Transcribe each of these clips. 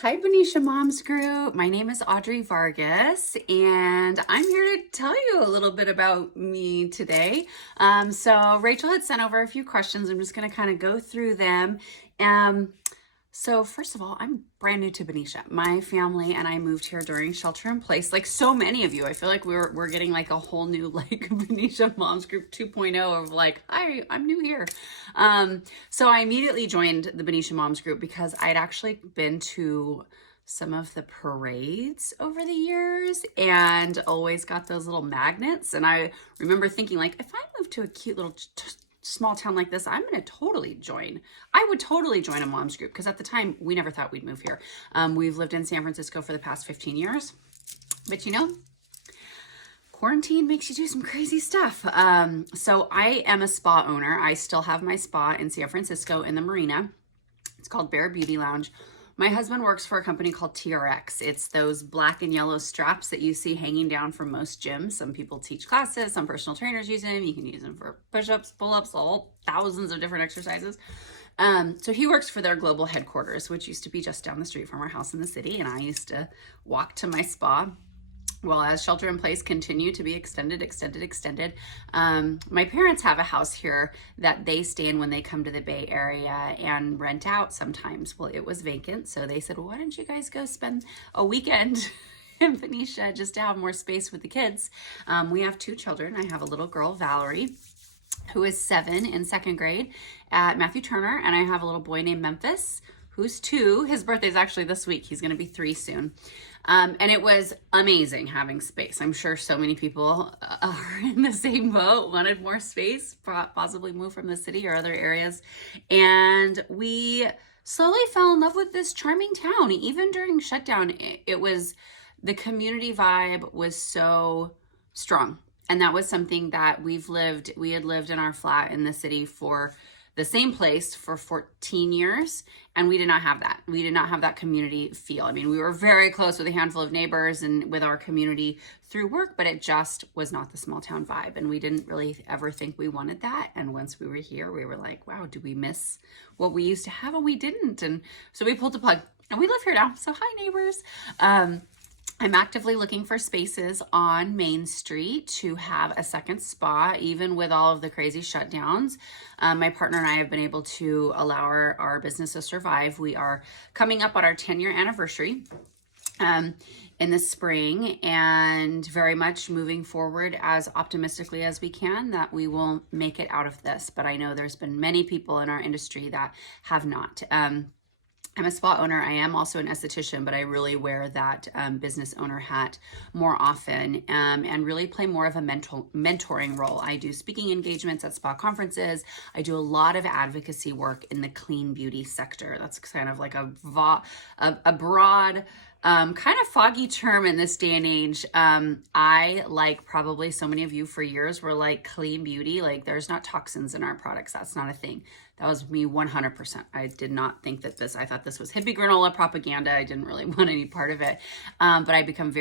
Hi, Benicia Moms group. My name is Audrey Vargas, and I'm here to tell you a little bit about me today. So Rachel had sent over a few questions. I'm just going to kind of go through them. Um, so first of all, I'm brand new to Benicia. My family and I moved here during shelter in place, like so many of you. I feel like we're getting like a whole new like Benicia Moms Group 2.0 of like, hi, I'm new here. So I immediately joined the Benicia Moms Group because I'd actually been to some of the parades over the years and always got those little magnets. And I remember thinking like, if I moved to a cute little small town like this, I would totally join a mom's group, because at the time we never thought we'd move here. We've lived in San Francisco for the past 15 years, but quarantine makes you do some crazy stuff. So I am a spa owner. I still have my spa in San Francisco in the marina. It's called Bear Beauty Lounge. My husband works for a company called TRX. It's those black and yellow straps that you see hanging down from most gyms. Some people teach classes, some personal trainers use them. You can use them for push-ups, pull-ups, all thousands of different exercises. So he works for their global headquarters, which used to be just down the street from our house in the city. And I used to walk to my spa. Well, as shelter in place continued to be extended, my parents have a house here that they stay in when they come to the Bay Area and rent out sometimes. Well, it was vacant, so they said, well, why don't you guys go spend a weekend in Benicia just to have more space with the kids? We have two children. I have a little girl, Valerie, who is 7 in second grade at Matthew Turner, and I have a little boy named Memphis, who's 2. His birthday's actually this week. He's going to be 3 soon. And it was amazing having space. I'm sure so many people are in the same boat, wanted more space, possibly move from the city or other areas. And we slowly fell in love with this charming town. Even during shutdown, it was, the community vibe was so strong. And that was something that we had lived in our flat in the city for the same place for 14 years, and we did not have that. We did not have that community feel. I mean, we were very close with a handful of neighbors and with our community through work, but it just was not the small town vibe, and we didn't really ever think we wanted that. And once we were here, we were like, wow, do we miss what we used to have? And we didn't. And so we pulled the plug, and we live here now. So hi, neighbors. I'm actively looking for spaces on Main Street to have a second spa, even with all of the crazy shutdowns. My partner and I have been able to allow our business to survive. We are coming up on our 10-year anniversary in the spring, and very much moving forward as optimistically as we can that we will make it out of this. But I know there's been many people in our industry that have not. I'm a spa owner. I am also an esthetician, but I really wear that business owner hat more often, and really play more of a mentoring role. I do speaking engagements at spa conferences. I do a lot of advocacy work in the clean beauty sector. That's kind of like a broad, kind of foggy term in this day and age. I, like probably so many of you for years, were like, clean beauty, like there's not toxins in our products. That's not a thing. That was me 100%. I did not think that I thought this was hippie granola propaganda. I didn't really want any part of it. But I become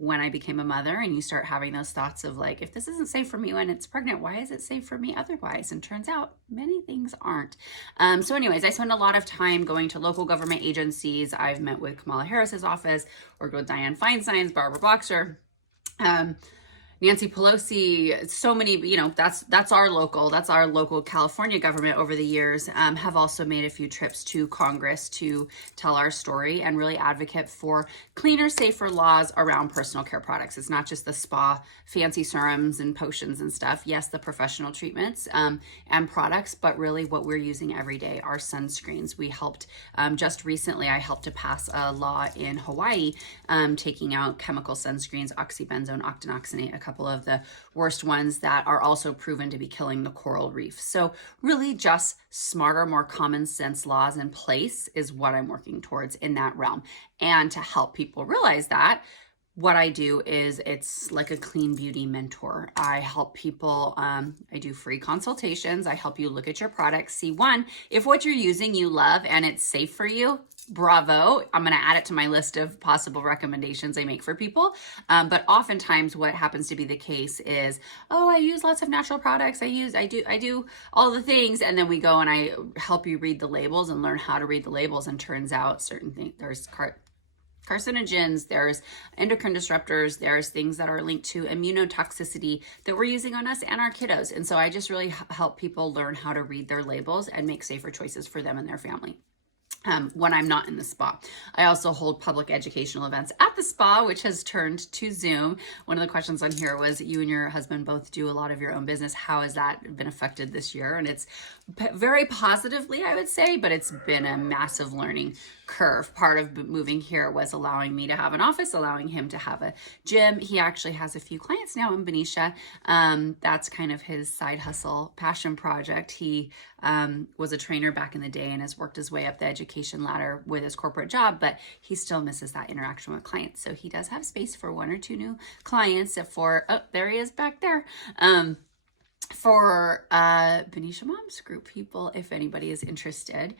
when I became a mother, and you start having those thoughts of like, if this isn't safe for me when it's pregnant, why is it safe for me otherwise? And turns out many things aren't. So anyways, I spend a lot of time going to local government agencies. I've met with Kamala Harris's office, worked with Dianne Feinstein's, Barbara Boxer, Nancy Pelosi, so many, that's our local California government over the years, have also made a few trips to Congress to tell our story and really advocate for cleaner, safer laws around personal care products. It's not just the spa, fancy serums and potions and stuff. Yes, the professional treatments and products, but really what we're using every day, our sunscreens. We helped, just recently, I helped to pass a law in Hawaii, taking out chemical sunscreens, oxybenzone, octinoxate, a couple of the worst ones that are also proven to be killing the coral reef. So really just smarter, more common sense laws in place is what I'm working towards in that realm. And to help people realize that, what I do is it's like a clean beauty mentor. I help people, I do free consultations. I help you look at your products, see one, if what you're using you love and it's safe for you, bravo. I'm going to add it to my list of possible recommendations I make for people. But oftentimes what happens to be the case is, oh, I use lots of natural products. I do all the things. And then we go and I help you read the labels and learn how to read the labels. And turns out certain things, there's carcinogens, there's endocrine disruptors, there's things that are linked to immunotoxicity that we're using on us and our kiddos. And so I just really help people learn how to read their labels and make safer choices for them and their family. When I'm not in the spa. I also hold public educational events at the spa, which has turned to Zoom. One of the questions on here was, you and your husband both do a lot of your own business. How has that been affected this year? And it's very positively, I would say, but it's been a massive learning curve. Part of moving here was allowing me to have an office, allowing him to have a gym. He actually has a few clients now in Benicia. That's kind of his side hustle passion project. He was a trainer back in the day and has worked his way up the education ladder with his corporate job, but he still misses that interaction with clients. So he does have space for 1 or 2 new clients oh, there he is back there. For Benicia Moms group people, if anybody is interested.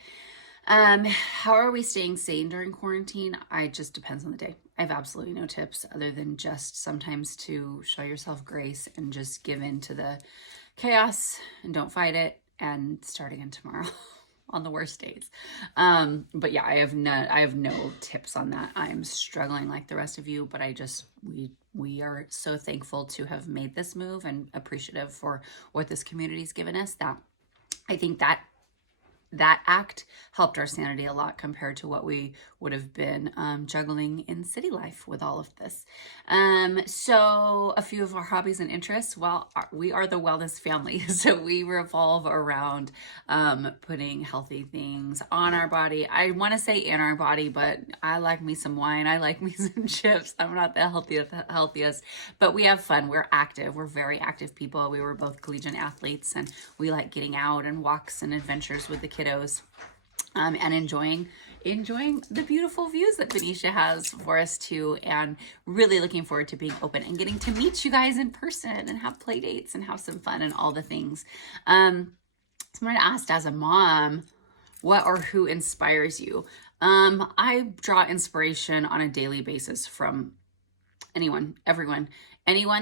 How are we staying sane during quarantine? It just depends on the day. I have absolutely no tips other than just sometimes to show yourself grace and just give in to the chaos and don't fight it and start again tomorrow on the worst days. But yeah, I have no tips on that. I'm struggling like the rest of you, but we are so thankful to have made this move and appreciative for what this community's given us, that I think that act helped our sanity a lot compared to what we would have been juggling in city life with all of this. So a few of our hobbies and interests, well, we are the wellness family. So we revolve around putting healthy things on our body. I want to say in our body, but I like me some wine. I like me some chips. I'm not the healthiest, but we have fun. We're active. We're very active people. We were both collegiate athletes and we like getting out and walks and adventures with the kiddos, and enjoying the beautiful views that Benicia has for us too, and really looking forward to being open and getting to meet you guys in person and have play dates and have some fun and all the things. Someone asked, as a mom, what or who inspires you? I draw inspiration on a daily basis from anyone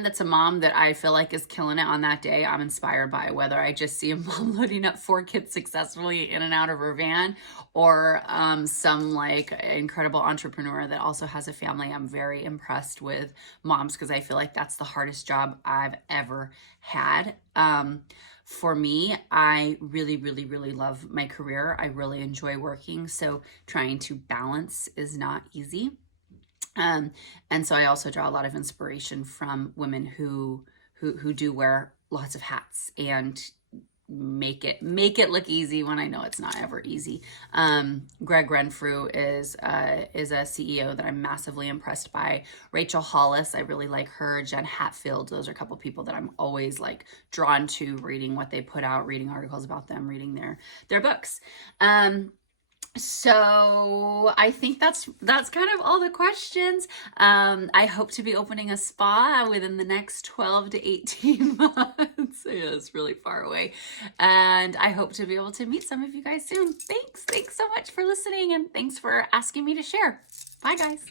that's a mom that I feel like is killing it on that day. I'm inspired by, whether I just see a mom loading up 4 kids successfully in and out of her van, or some like incredible entrepreneur that also has a family. I'm very impressed with moms because I feel like that's the hardest job I've ever had. For me, I really, really, really love my career. I really enjoy working. So trying to balance is not easy. And so I also draw a lot of inspiration from women who do wear lots of hats and make it look easy when I know it's not ever easy. Greg Renfrew is a CEO that I'm massively impressed by. Rachel Hollis, I really like her. Jen Hatfield, those are a couple people that I'm always like drawn to, reading what they put out, reading articles about them, reading their books. So I think that's kind of all the questions. I hope to be opening a spa within the next 12 to 18 months. Yeah, it's really far away. And I hope to be able to meet some of you guys soon. Thanks so much for listening, and thanks for asking me to share. Bye, guys.